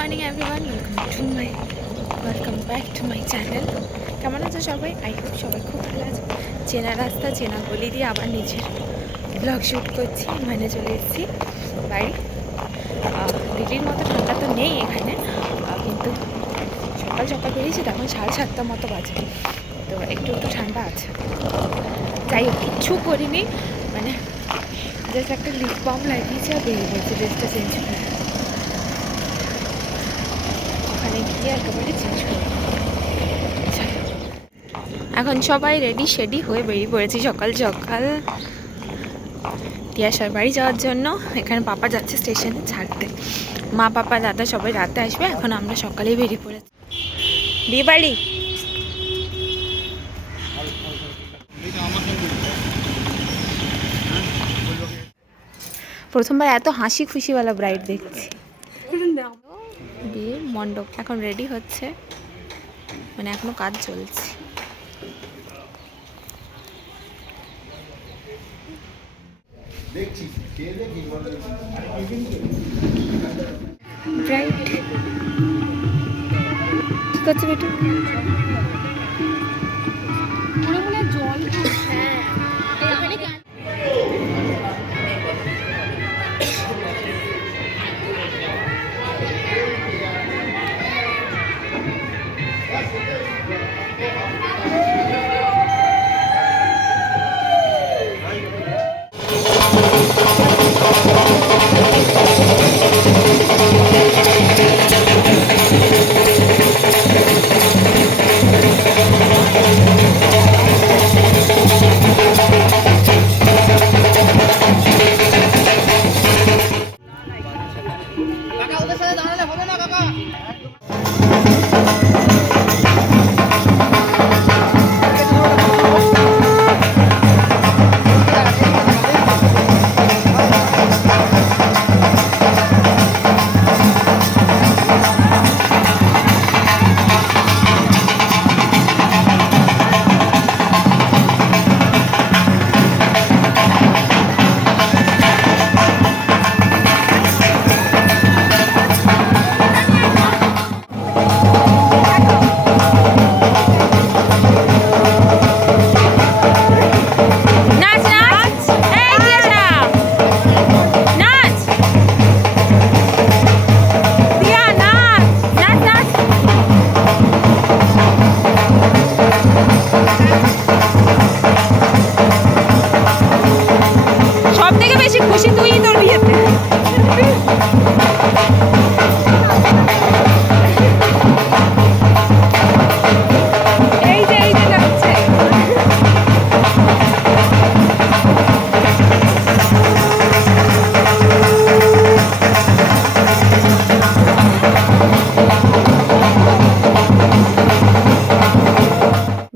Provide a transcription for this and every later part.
Morning everyone, welcome back to my channel. কেমন আছে সবাই? আই হোপ সবাই খুব ভালো আছে। চেনা রাস্তা চেনা গলি দিয়ে আবার নিজের ব্লগ শ্যুট করছি। মানে চলে এসেছি বাড়ি। দিল্লির মতো ঠান্ডা তো নেই এখানে, কিন্তু সকাল সকাল বেরিয়েছি, তখন 7:30 মতো বাজে, তো একটু একটু ঠান্ডা আছে। যাই হোক, কিচ্ছু করিনি, মানে জাস্ট একটা লিপ বাম লাগিয়েছি আর বেরিয়ে পড়েছি ড্রেসটা চেঞ্জ করে। ওখানে গিয়ে একেবারে চেঞ্জ করে এখন সবাই রেডি শেডি হয়ে বেরিয়ে পড়েছি সকাল সকাল তিয়াশার বাড়ি যাওয়ার জন্য। এখানে পাপা যাচ্ছে স্টেশনে ছাড়তে, মা পাপা দাদা সবাই রাতে আসবে। এখন আমরা সকালেই বেরিয়ে পড়েছি বিয়ে বাড়ি। প্রথমবার এত হাসি খুশিওয়ালা ব্রাইড দেখছি। বিয়ের মণ্ডপ এখন রেডি হচ্ছে, মানে এখনো কাজ চলছে। ব্রাইড কি করছে বেটু? জল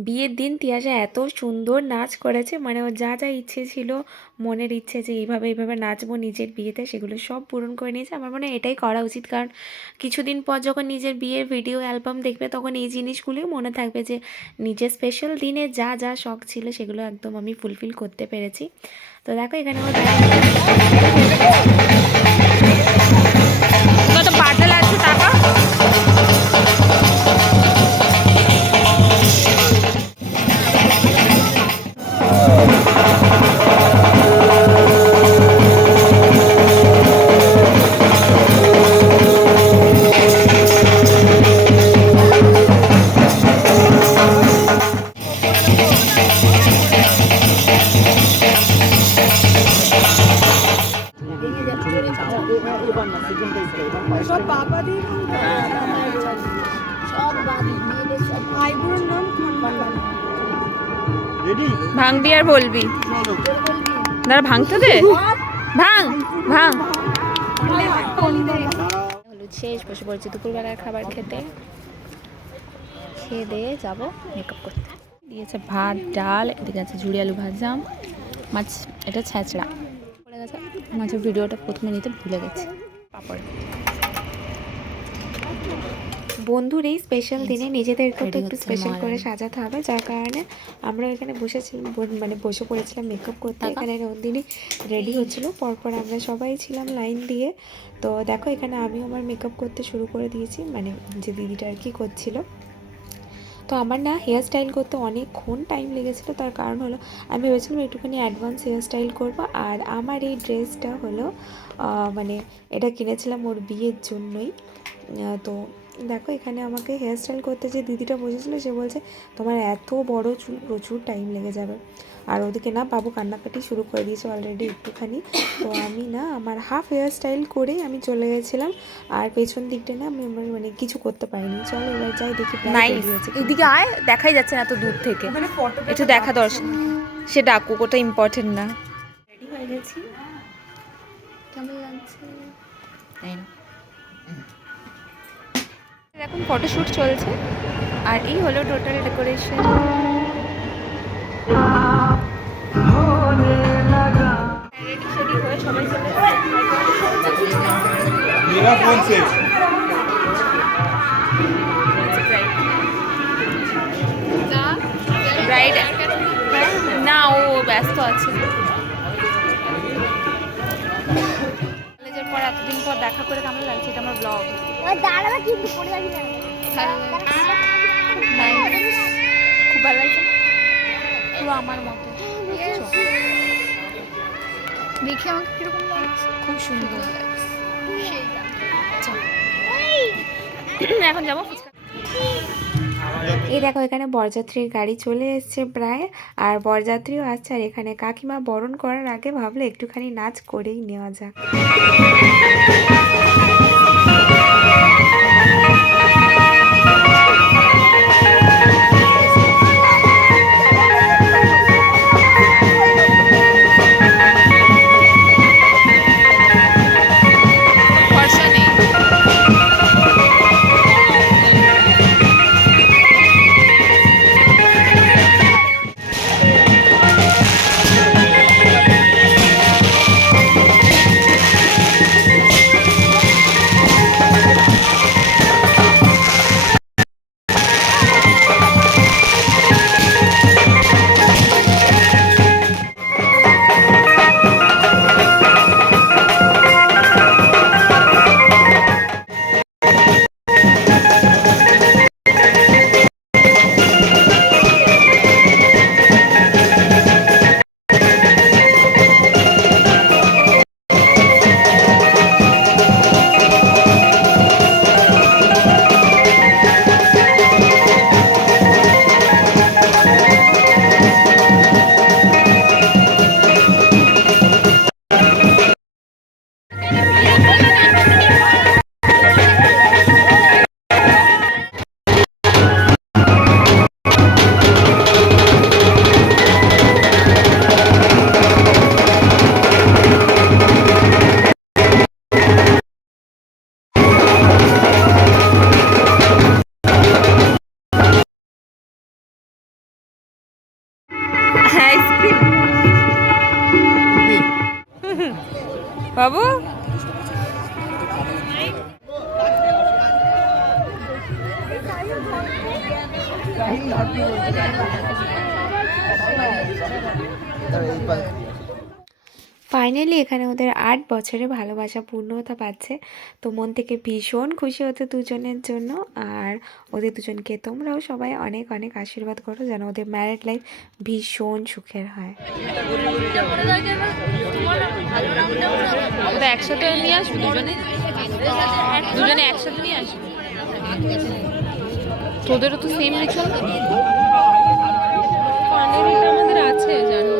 বিয়ের দিন তিয়াশা এত সুন্দর নাচ করেছে, মানে ওর যা যা ইচ্ছে ছিল, মনের ইচ্ছে যে এইভাবে এইভাবে নাচবো নিজের বিয়েতে, সেগুলো সব পূরণ করে নিয়েছে। আমার মনে হয় এটাই করা উচিত, কারণ কিছুদিন পর যখন নিজের বিয়ের ভিডিও অ্যালবাম দেখবে, তখন এই জিনিসগুলোই মনে থাকবে যে নিজের স্পেশাল দিনে যা যা শখ ছিল সেগুলো একদম আমি ফুলফিল করতে পেরেছি। তো দেখো এখানে আমার কত পাটাল আছে টাকা। ভাঙবি আর বলবি, দাঁড়া ভাঙতে দে, ভাঙ ভাঙ। হলুদ শেষ, বসে পড়েছি দুপুরবেলার খাবার খেতে। খেয়ে দিয়ে যাবো মেকআপ করতে। দিয়েছে ভাত ডাল, এদিকে আছে ঝুড়ি আলু ভাজা, মাছ, এটা ছ্যাঁচড়া পড়ে গেছে। মাছের ভিডিওটা প্রথমে নিতে ভুলে গেছি। পাপড় বন্ধুর এই স্পেশাল দিনে নিজেদেরকেও তো একটু স্পেশাল করে সাজাতে হবে, যার কারণে আমরা এখানে বসেছিলাম, মানে বসে পড়েছিলাম মেকআপ করতে। এখানে নন্দিনী রেডি হচ্ছিলো, পরপর আমরা সবাই ছিলাম লাইন দিয়ে। তো দেখো এখানে আমি আমার মেকআপ করতে শুরু করে দিয়েছি, মানে যে দিদিটা আর কি করছিল। তো আমার না হেয়ার স্টাইল করতে অনেকক্ষণ টাইম লেগেছিলো, তার কারণ হলো আমি ভেবেছিলাম একটুখানি অ্যাডভান্স হেয়ার স্টাইল করবো। আর আমার এই ড্রেসটা হলো মানে এটা কিনেছিলাম ওর বিয়ের জন্যই। তো দেখো এখানে আমাকে হেয়ার স্টাইল করতে যে দিদিটা বসেছিলো সে বলছে তোমার এত বড় চুল প্রচুর টাইম লেগে যাবে। আর ওদিকে না বাবু কান্নাকাটি শুরু করে দিয়েছে অলরেডি একটুখানি। তো আমি না আমার হাফ হেয়ার স্টাইল করেই আমি চলে গেছিলাম, আর পেছন দিকটা না আমি মানে কিছু করতে পারিনি। চলো এবার যাই দেখি এদিকে আয়, দেখাই যাচ্ছে না এত দূর থেকে, একটু দেখা দর্শন। সে ডাকুক, ওটা ইম্পর্টেন্ট না। রেডি হয়ে গেছি, কেমন লাগছে? এখন ফটোশ্যুট চলছে, আর এই হলো টোটাল ডেকোরেশন। রেডি সেডি হয়ে সবাই চলে ব্রাইড না, ও ব্যস্ত আছে। কলেজের পর এতদিন পর দেখা করে কেমন লাগছে? এটা আমার ব্লগ। খুব ভালো লাগছে, পুরো আমার মতো। দেখে আমাকে কিরকম লাগছে? খুব সুন্দর লাগছে। এখন যাবো ফুচকা। এই দেখো এখানে বরযাত্রীর গাড়ি চলে এসছে প্রায়, আর বরযাত্রীও আসছে। আর এখানে কাকিমা বরণ করার আগে ভাবলে একটুখানি নাচ করেই নেওয়া যাক। বাবু ফাইনালি এখানে ওদের 8 বছরে ভালোবাসা পূর্ণতা পাচ্ছে। তো মন থেকে ভীষণ খুশি হতে দুজনের জন্য। আর ওদের দুজনকে তোমরাও সবাই অনেক অনেক আশীর্বাদ করো যেন ওদের ম্যারিড লাইফ ভীষণ সুখের হয়। ওটা একসাথে নিয়ে আসবো, দুজনে দুজনে একসাথে নিয়ে আসবো। তোদেরও তো সেম রিচুয়াল। আমাদের আছে জানি,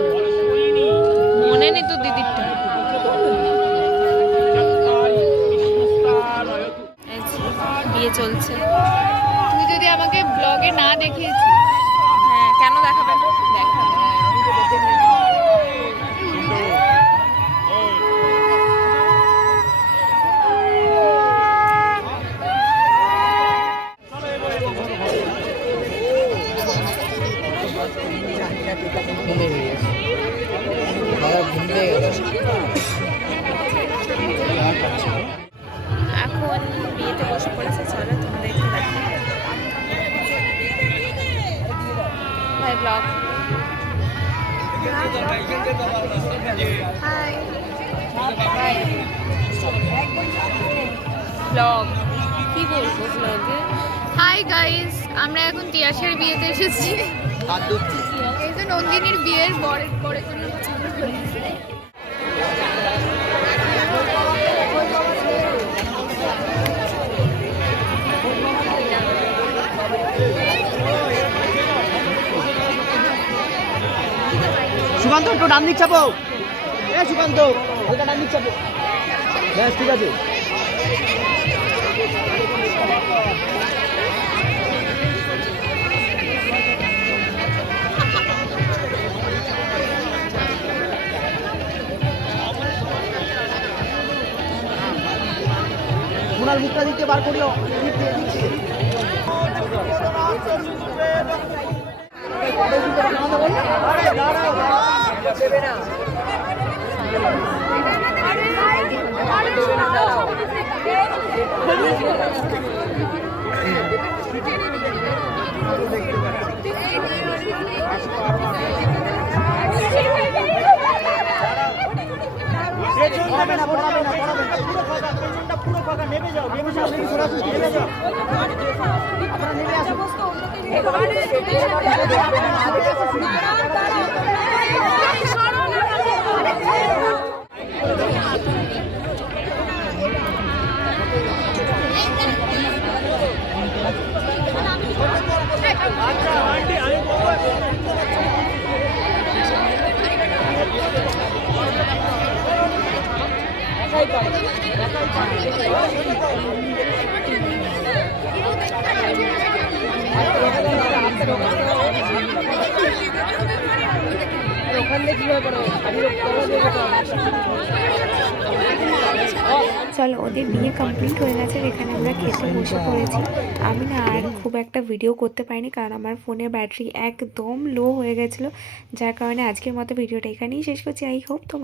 মনে নেই তো দিদিরটা। বিয়ে চলছে। তুই যদি আমাকে ব্লগে না দেখিয়েছিস, হ্যাঁ কেন দেখাবে না? দেখাবে। এখন বিয়েতে বসে পড়েছে, চলো তোমাদেরকে দেখাই। ব্লগ কি বলবো ব্লগে? হাই গাইস, আমরা এখন তিয়াসের বিয়েতে এসেছি। এই তো নন্দিনীর বিয়ের বরের জন্য সুকান্ত একটু ডান দিক চাপো। সুকান্ত হালকা ডান দিক চাপো। ব্যাস ঠিক আছে। ওনার মুখটা দিকে বার করিও। পুরো ফাঁকা নেমে যাও সরাসরি নেমে যাও। আপনারা নেমে আসুন। চলো, ওদের বিয়ে কমপ্লিট হয়ে গেছে, এখানে আমরা খেতে বসে পড়েছি। আমি না আর খুব একটা ভিডিও করতে পারিনি, কারণ আমার ফোনের ব্যাটারি একদম লো হয়ে গেছিলো, যার কারণে আজকের মতো ভিডিওটা এখানেই শেষ করছি। আই হোপ তোমার